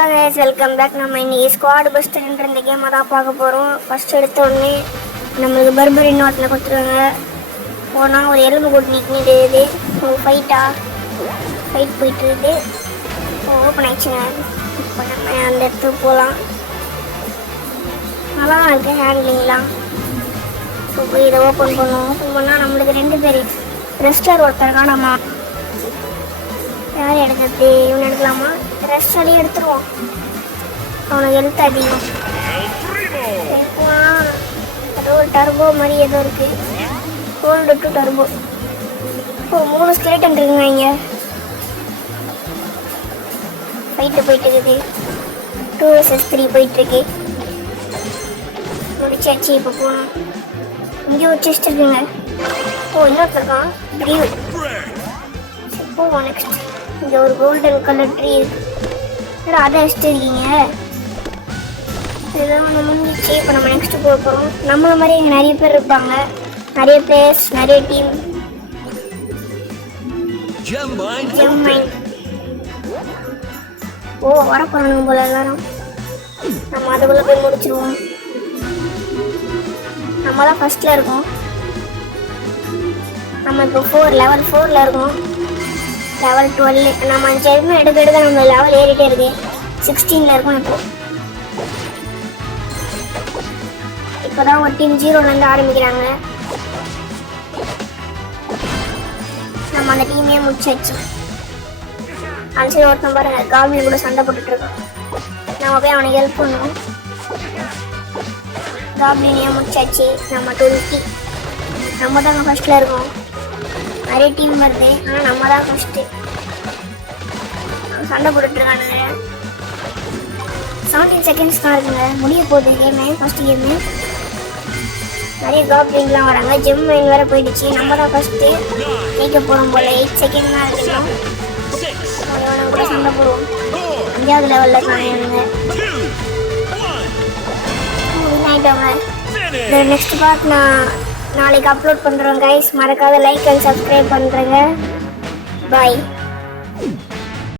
இப்போ guys welcome back. நம்ம இன்னைக்கு ஸ்குவாட் பஸ்டர்ன்ற இந்த கேமை தான் பார்க்க போகிறோம். ஃபஸ்ட் எடுத்த உடனே நம்மளுக்கு பர்பரி நோட்டில் கொடுத்துருவாங்க. போனால் ஒரு எலும்பு கூட்டு நிற்கிது. இது ஃபைட் போயிட்டுருக்குது. ஓப்பன் ஆயிடுச்சுங்க. இப்போ நம்ம அந்த இடத்துக்கு போகலாம். நல்லா தான் இருக்குது ஹேண்ட்லிங்லாம். இப்போ போய் இதை ஓப்பன் பண்ணுவோம். ஓப்பன் பண்ணால் நம்மளுக்கு 2 பேர் ரெஸ்டர் ஒருத்தருக்கா. நம்ம யார் எடுக்கிறது? இவன் எடுக்கலாமா? ரெஸ்டாலே எடுத்துருவோம். அவனுக்கு எழுத்து அதிகம். ஏதோ ஒரு டர்போ மாதிரி ஏதோ இருக்கு. Gold to turbo. இப்போ 3 ஸ்கெலட்டன் இருக்குங்க. இங்கே ஃபைட்டு போயிட்டு இருக்குது. 2 vs 3 போயிட்டுருக்கு. முடிச்சாச்சு. இப்போ போகணும். இங்கே ஒரு செஸ்ட் இருக்குங்க. இன்னொருத்தர் இருக்கான். ப்ரீவ். போவோம் நெக்ஸ்ட். இங்கே ஒரு கோல்டன் கலர் ட்ரீ இருக்கு. அதை வச்சுருக்கீங்க. இதெல்லாம் ஒன்று முடிஞ்சிச்சு. இப்போ நம்ம நெக்ஸ்ட்டு போக போகிறோம். நம்மள மாதிரி இங்கே நிறைய பேர் இருப்பாங்க. நிறைய பிளேயர்ஸ், நிறைய டீம். வர போகிறானுங்க போல எல்லாரும். நம்ம அதுக்குள்ளே போய் முடிச்சிருவோம். நம்ம தான் ஃபஸ்ட்டில் இருக்கோம். நம்ம இப்போ லெவல் 4ல் இருக்கோம். லெவல் 12. நம்ம 5 எடுக்க நம்ம லெவல் ஏறிட்டே இருக்கு. 16ல் இருக்கோம். இப்போதான் ஒரு டீம் 0லேருந்து ஆரம்பிக்கிறாங்க. நம்ம அந்த டீமே முடிச்சாச்சு. அன்சரி ஒருத்தன் பாருங்க, காவியம் கூட சண்டை போட்டுட்டு இருக்கோம். நம்ம போய் அவனுக்கு ஹெல்ப் பண்ணுவோம். காப்ளினையே முடிச்சாச்சு. நம்ம 20. நம்ம தாங்க ஃபர்ஸ்ட்ல இருக்கோம். நிறைய டீம் வருது, ஆனால் நம்ம தான் ஃபஸ்ட்டு. சண்டை போட்டுட்ருக்கானுங்க. 17 செகண்ட்ஸ் தான் இருக்குங்க. முடிய போகுது கேமு. First game. நிறைய காப்ளின்லாம் வராங்க. ஜெம் மைன் வேறு போயிடுச்சு. நம்ம தான் ஃபஸ்ட்டு ஜெயிக்க போகிறோம் போல். 8 செகண்ட் தான் இருக்கணும். கூட சண்டை போடுவோம். 5வது லெவலில் இருக்காங்க. ஆகிட்டோங்க. நெக்ஸ்ட் பார்ட் நான் நாளைக்கு அப்லோட் பண்ணுறோம் கைஸ். மறக்காத லைக் அண்ட் சப்ஸ்கிரைப் பண்ணுறேங்க. பாய்.